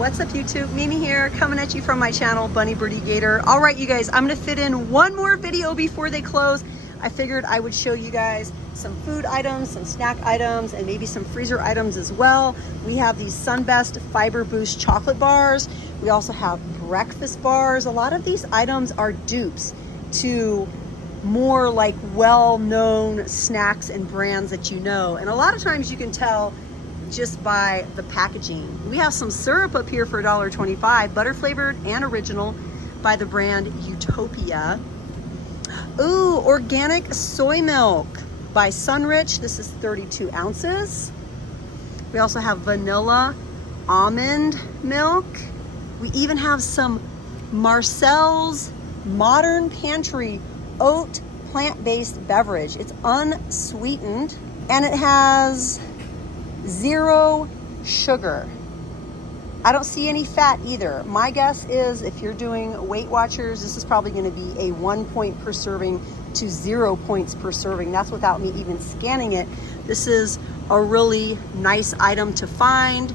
What's up YouTube? Mimi here, coming at you from my channel, Bunny Birdy Gator. All right, you guys, I'm gonna fit in one more video before they close. I figured I would show you guys some food items, some snack items, and maybe some freezer items as well. We have these Sunbest Fiber Boost chocolate bars. We also have breakfast bars. A lot of these items are dupes to more like well-known snacks and brands that you know. And a lot of times you can tell just by the packaging. We have some syrup up here for $1.25, butter flavored and original by the brand Utopia. Ooh, organic soy milk by Sunrich. This is 32 ounces. We also have vanilla almond milk. We even have some Marcel's Modern Pantry oat plant-based beverage. It's unsweetened and it has 0 sugar. I don't see any fat either. My guess is if you're doing Weight Watchers, this is probably going to be a 1 point per serving to 0 points per serving. That's without me even scanning it. This is a really nice item to find.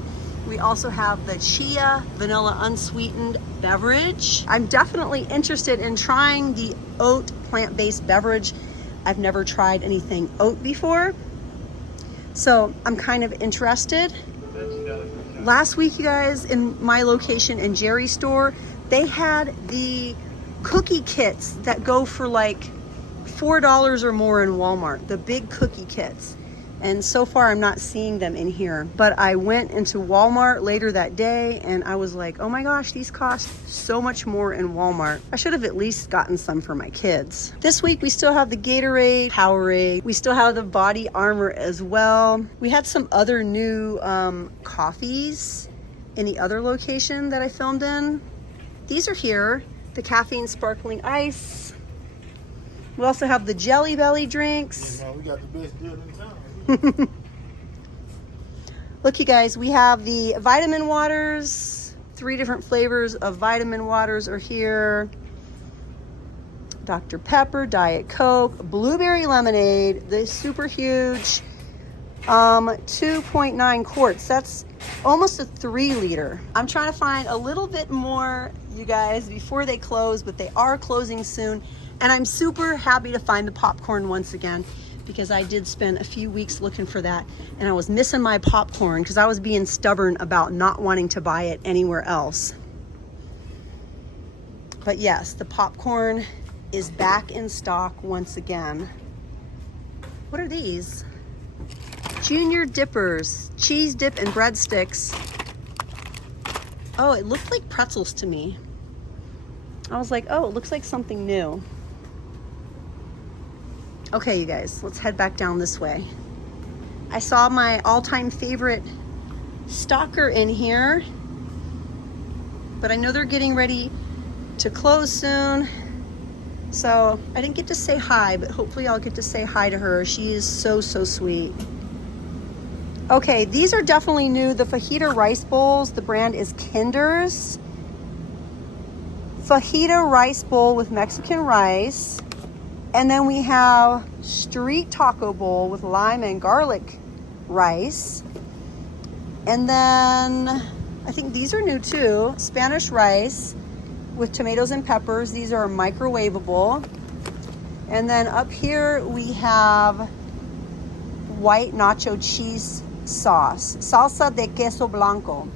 We also have the Chia Vanilla Unsweetened beverage. I'm definitely interested in trying the oat plant-based beverage. I've never tried anything oat before, so I'm kind of interested. Last week, you guys, in my location in Jerry's store, they had the cookie kits that go for like $4 or more in Walmart, the big cookie kits. And so far, I'm not seeing them in here. But I went into Walmart later that day and I was like, oh my gosh, these cost so much more in Walmart. I should have at least gotten some for my kids. This week, we still have the Gatorade, Powerade. We still have the Body Armor as well. We had some other new coffees in the other location that I filmed in. These are here, the caffeine sparkling ice. We also have the Jelly Belly drinks. Yeah, man, we got the best deal in town. Look, you guys, we have the vitamin waters. 3 different flavors of vitamin waters are here. Dr. Pepper, Diet Coke, blueberry lemonade, the super huge 2.9 quarts. That's almost a 3 liter. I'm trying to find a little bit more, you guys, before they close, but they are closing soon. And I'm super happy to find the popcorn once again, because I did spend a few weeks looking for that and I was missing my popcorn because I was being stubborn about not wanting to buy it anywhere else. But yes, the popcorn is back in stock once again. What are these? Junior Dippers, cheese dip and breadsticks. Oh, it looked like pretzels to me. I was like, oh, it looks like something new. Okay, you guys, let's head back down this way. I saw my all-time favorite stalker in here, but I know they're getting ready to close soon. So I didn't get to say hi, but hopefully I'll get to say hi to her. She is so, so sweet. Okay, these are definitely new. The fajita rice bowls, the brand is Kinder's. Fajita rice bowl with Mexican rice. And then we have street taco bowl with lime and garlic rice. And then I think these are new too. Spanish rice with tomatoes and peppers. These are microwavable. And then up here we have white nacho cheese sauce, salsa de queso blanco.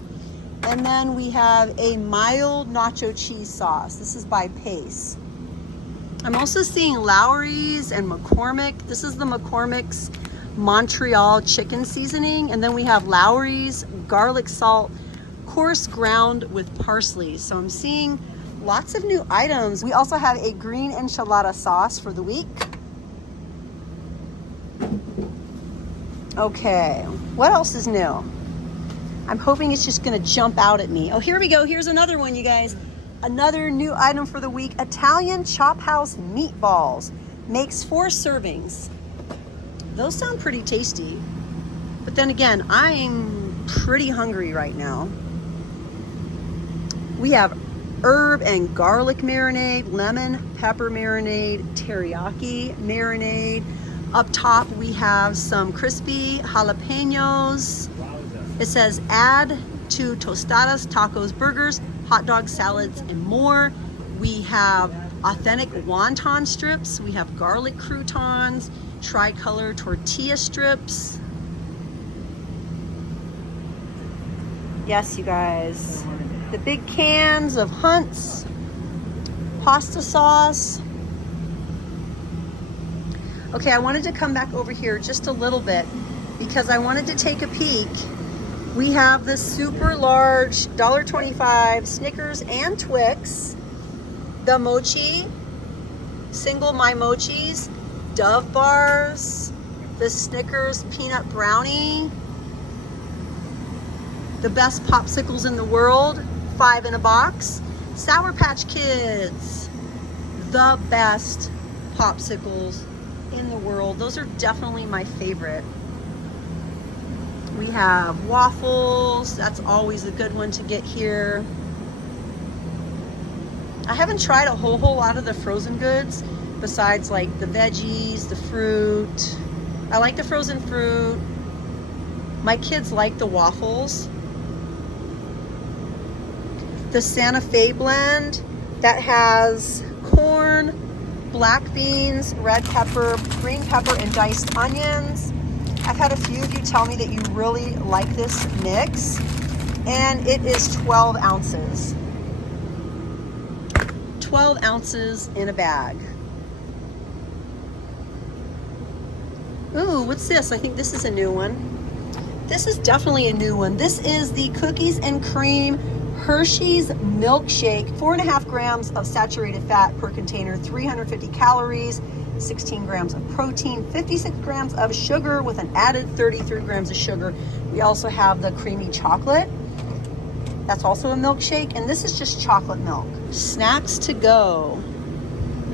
And then we have a mild nacho cheese sauce. This is by Pace. I'm also seeing Lowry's and McCormick. This is the McCormick's Montreal chicken seasoning. And then we have Lowry's garlic salt, coarse ground with parsley. So I'm seeing lots of new items. We also have a green enchilada sauce for the week. Okay, what else is new? I'm hoping it's just gonna jump out at me. Oh, here we go. Here's another one, you guys. Another new item for the week, Italian Chop House meatballs. Makes 4 servings. Those sound pretty tasty. But then again, I'm pretty hungry right now. We have herb and garlic marinade, lemon pepper marinade, teriyaki marinade. Up top, we have some crispy jalapenos. It says add to tostadas, tacos, burgers, hot dogs, salads, and more. We have authentic wonton strips. We have garlic croutons, tricolor tortilla strips. Yes, you guys. The big cans of Hunt's pasta sauce. Okay, I wanted to come back over here just a little bit because I wanted to take a peek. We have this super large $1.25 Snickers and Twix, the mochi, single My Mochis, Dove bars, the Snickers peanut brownie, the best popsicles in the world, 5 in a box, Sour Patch Kids, the best popsicles in the world. Those are definitely my favorite. We have waffles. That's always a good one to get here. I haven't tried a whole lot of the frozen goods besides like the veggies, the fruit. I like the frozen fruit. My kids like the waffles. The Santa Fe blend that has corn, black beans, red pepper, green pepper, and diced onions. I've had a few of you tell me that you really like this mix, and it is 12 ounces. 12 ounces in a bag. Ooh, what's this? I think this is a new one. This is definitely a new one. This is the Cookies and Cream Hershey's Milkshake, 4.5 grams of saturated fat per container, 350 calories, 16 grams of protein, 56 grams of sugar with an added 33 grams of sugar. We also have the creamy chocolate. That's also a milkshake, and this is just chocolate milk. Snacks to Go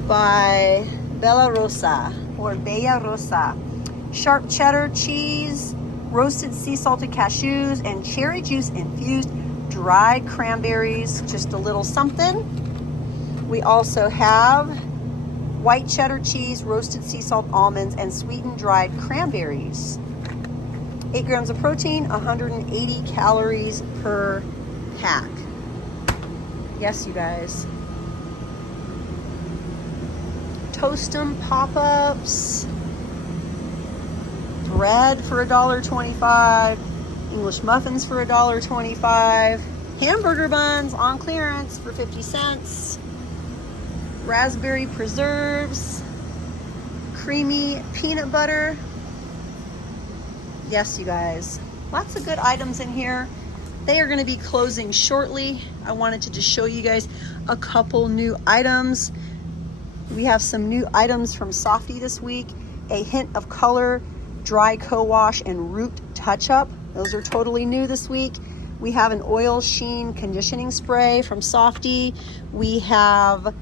by Bella Rosa or Bella Rosa. Sharp cheddar cheese, roasted sea salted cashews, and cherry juice infused dried cranberries, just a little something. We also have white cheddar cheese, roasted sea salt almonds, and sweetened dried cranberries. 8 grams of protein, 180 calories per pack. Yes, you guys. Toast-'em pop-ups. Bread for $1.25. English muffins for $1.25. Hamburger buns on clearance for 50 cents. Raspberry preserves. Creamy peanut butter. Yes, you guys. Lots of good items in here. They are going to be closing shortly. I wanted to just show you guys a couple new items. We have some new items from Softy this week. A Hint of Color, Dry Co-Wash, and Root Touch-Up. Those are totally new this week. We have an Oil Sheen Conditioning Spray from Softy. We have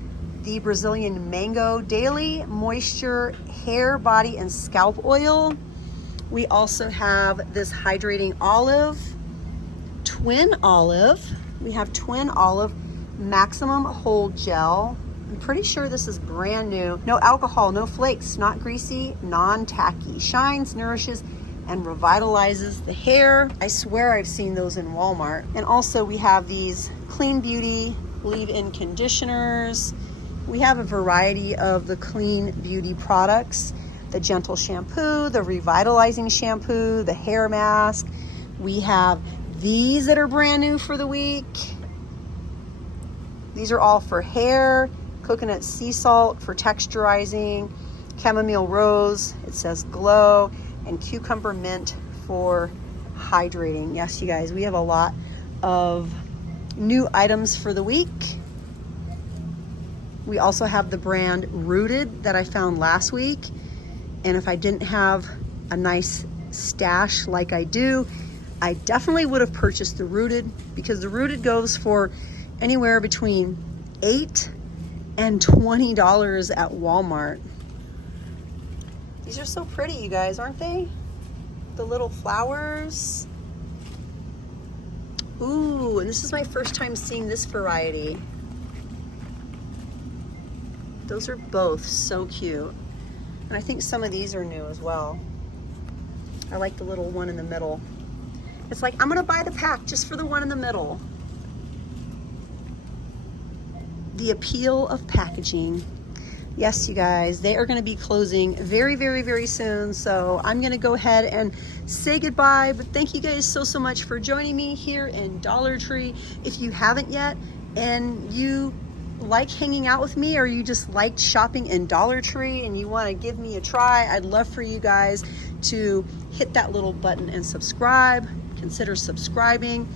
the Brazilian Mango Daily Moisture Hair, Body, and Scalp Oil. We also have this Hydrating Olive, Twin Olive. We have Twin Olive Maximum Hold Gel. I'm pretty sure this is brand new. No alcohol, no flakes, not greasy, non-tacky. Shines, nourishes, and revitalizes the hair. I swear I've seen those in Walmart. And also we have these Clean Beauty leave-in conditioners. We have a variety of the Clean Beauty products. The Gentle Shampoo, the Revitalizing Shampoo, the Hair Mask. We have these that are brand new for the week. These are all for hair. Coconut sea salt for texturizing. Chamomile rose, it says glow. And cucumber mint for hydrating. Yes, you guys, we have a lot of new items for the week. We also have the brand Rooted that I found last week. And if I didn't have a nice stash like I do, I definitely would have purchased the Rooted, because the Rooted goes for anywhere between $8 and $20 at Walmart. These are so pretty, you guys, aren't they? The little flowers. Ooh, and this is my first time seeing this variety. Those are both so cute. And I think some of these are new as well. I like the little one in the middle. It's like, I'm gonna buy the pack just for the one in the middle. The appeal of packaging. Yes, you guys, they are going to be closing very, very, very soon. So I'm going to go ahead and say goodbye. But thank you guys so much for joining me here in Dollar Tree. If you haven't yet and you like hanging out with me, or you just liked shopping in Dollar Tree and you want to give me a try, I'd love for you guys to hit that little button and subscribe. Consider subscribing.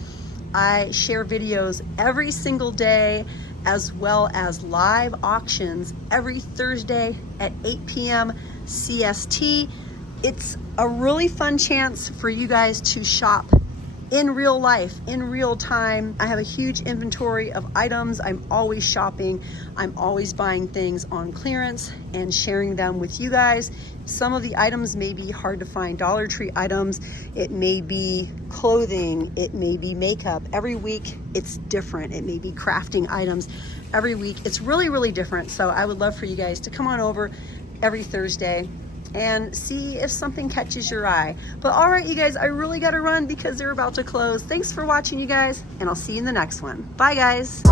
I share videos every single day, as well as live auctions every Thursday at 8 p.m. CST. It's a really fun chance for you guys to shop in real life, in real time. I have a huge inventory of items. I'm always shopping. I'm always buying things on clearance and sharing them with you guys. Some of the items may be hard to find Dollar Tree items. It may be clothing. It may be makeup. Every week it's different. It may be crafting items. Every week it's really, really different. So I would love for you guys to come on over every Thursday and see if something catches your eye. But all right, you guys, I really got to run because they're about to close. Thanks for watching, you guys, and I'll see you in the next one. Bye, guys.